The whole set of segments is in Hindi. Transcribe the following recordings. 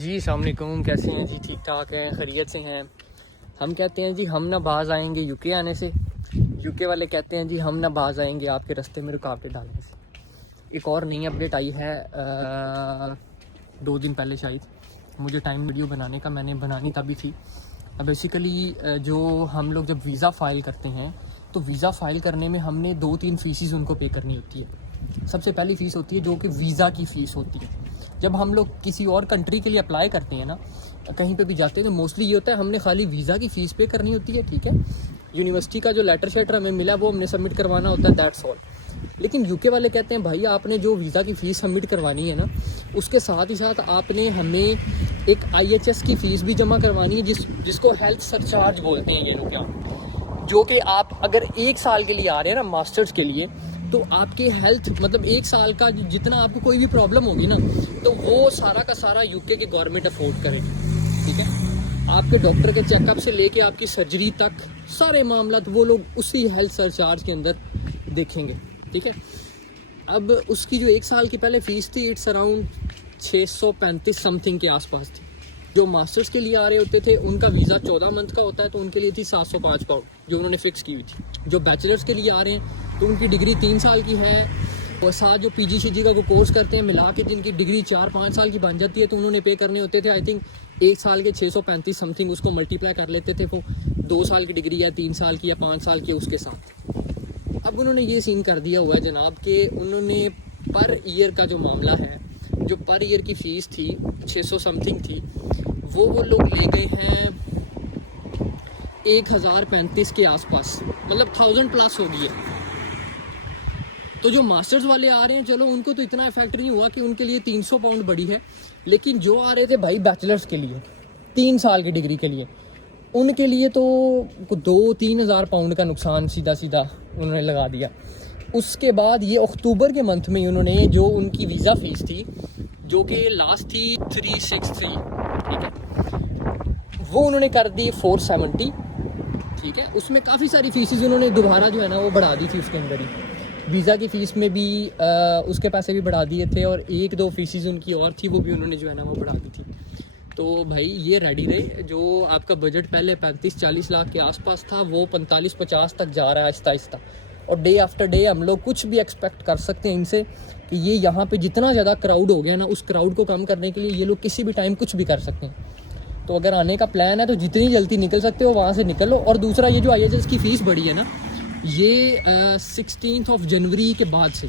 जी अस्सलाम वालेकुम, कैसे हैं जी? ठीक ठाक हैं, खैरियत से हैं। हम कहते हैं जी हम ना बाज़ आएंगे यूके आने से, यूके वाले कहते हैं जी हम ना बाज़ आएंगे आपके रास्ते में रुकावटें डालने से। एक और नई अपडेट आई है 2 दिन पहले शायद, मुझे टाइम वीडियो बनाने का, मैंने बनानी तभी थी। बेसिकली जो हम लोग जब वीज़ा फ़ाइल करते हैं तो वीज़ा फ़ाइल करने में हमने 2-3 फ़ीसेस उनको पे करनी होती है। सबसे पहली फ़ीस होती है जो कि वीज़ा की फ़ीस होती है। जब हम लोग किसी और कंट्री के लिए अप्लाई करते हैं ना, कहीं पे भी जाते हैं तो मोस्टली ये होता है हमने खाली वीज़ा की फ़ीस पे करनी होती है, ठीक है। यूनिवर्सिटी का जो लेटर शेटर हमें मिला वो हमने सबमिट करवाना होता है, दैट्स ऑल। लेकिन यूके वाले कहते हैं भाई आपने जो वीज़ा की फ़ीस सबमिट करवानी है ना, उसके साथ ही साथ आपने हमें एक IHS की फ़ीस भी जमा करवानी है, जिसको हेल्थ सरचार्ज बोलते हैं ये लोग यहाँ। जो कि आप अगर 1 साल के लिए आ रहे हैं ना मास्टर्स के लिए, तो आपके हेल्थ मतलब 1 साल का जितना आपको कोई भी प्रॉब्लम होगी ना, तो वो सारा का सारा यूके की गवर्नमेंट अफोर्ड करेगी, ठीक है। आपके डॉक्टर के चेकअप से लेके आपकी सर्जरी तक सारे मामला वो लोग उसी हेल्थ सरचार्ज के अंदर देखेंगे, ठीक है। अब उसकी जो 1 साल की पहले फ़ीस थी, इट्स अराउंड 635 समथिंग के आसपास थी। जो मास्टर्स के लिए आ रहे होते थे उनका वीज़ा 14 मंथ का होता है, तो उनके लिए थी 705 पाउंड जो उन्होंने फ़िक्स की हुई थी। जो बैचलर्स के लिए आ रहे हैं तो उनकी डिग्री 3 साल की है, और साथ जो PG का कोर्स करते हैं मिला के जिनकी डिग्री 4-5 साल की बन जाती है, तो उन्होंने पे करने होते थे आई थिंक 1 साल के 635 समथिंग, उसको मल्टीप्लाई कर लेते थे वो 2 साल की डिग्री या 3 साल की या 5 साल की उसके साथ। अब उन्होंने ये सीन कर दिया हुआ है जनाब कि उन्होंने पर ईयर का जो मामला है, जो पर ईयर की फ़ीस थी 600 समथिंग थी, वो लोग ले गए हैं 1035 के आसपास, मतलब 1000 प्लस हो गई है। तो जो मास्टर्स वाले आ रहे हैं चलो उनको तो इतना इफेक्ट नहीं हुआ कि उनके लिए 300 पाउंड बढ़ी है, लेकिन जो आ रहे थे भाई बैचलर्स के लिए 3 साल की डिग्री के लिए, उनके लिए तो 2-3 हज़ार पाउंड का नुकसान सीधा सीधा उन्होंने लगा दिया। उसके बाद ये अक्टूबर के मंथ में उन्होंने जो उनकी वीज़ा फ़ीस थी जो कि लास्ट थी 363, ठीक है, वो उन्होंने कर दी 470, ठीक है। उसमें काफ़ी सारी फीसेस उन्होंने दोबारा जो है ना वो बढ़ा दी थी उसके अंदर ही। वीज़ा की फ़ीस में भी उसके पैसे भी बढ़ा दिए थे, और 1-2 फीसेस उनकी और थी वो भी उन्होंने जो है ना वो बढ़ा दी थी। तो भाई ये रेडी रहे, जो आपका बजट पहले 35-40 लाख के आसपास था वो 45-50 तक जा रहा है आहिस्ता आहिस्ता। और डे आफ्टर डे हम लोग कुछ भी एक्सपेक्ट कर सकते हैं इनसे कि ये यहाँ पे जितना ज़्यादा क्राउड हो गया ना, उस क्राउड को कम करने के लिए ये लोग किसी भी टाइम कुछ भी कर सकते हैं। तो अगर आने का प्लान है तो जितनी जल्दी निकल सकते हो वहाँ से निकलो। और दूसरा ये जो IHS की फ़ीस बढ़ी है ना, ये 16 जनवरी के बाद से,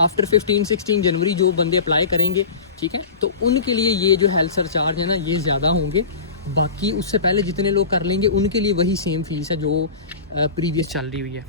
आफ्टर 15-16 जनवरी जो बंदे अप्लाई करेंगे, ठीक है, तो उनके लिए ये जो हेल्थ सरचार्ज है ना ये ज़्यादा होंगे। बाकी उससे पहले जितने लोग कर लेंगे उनके लिए वही सेम फीस है जो प्रीवियस चल रही हुई है।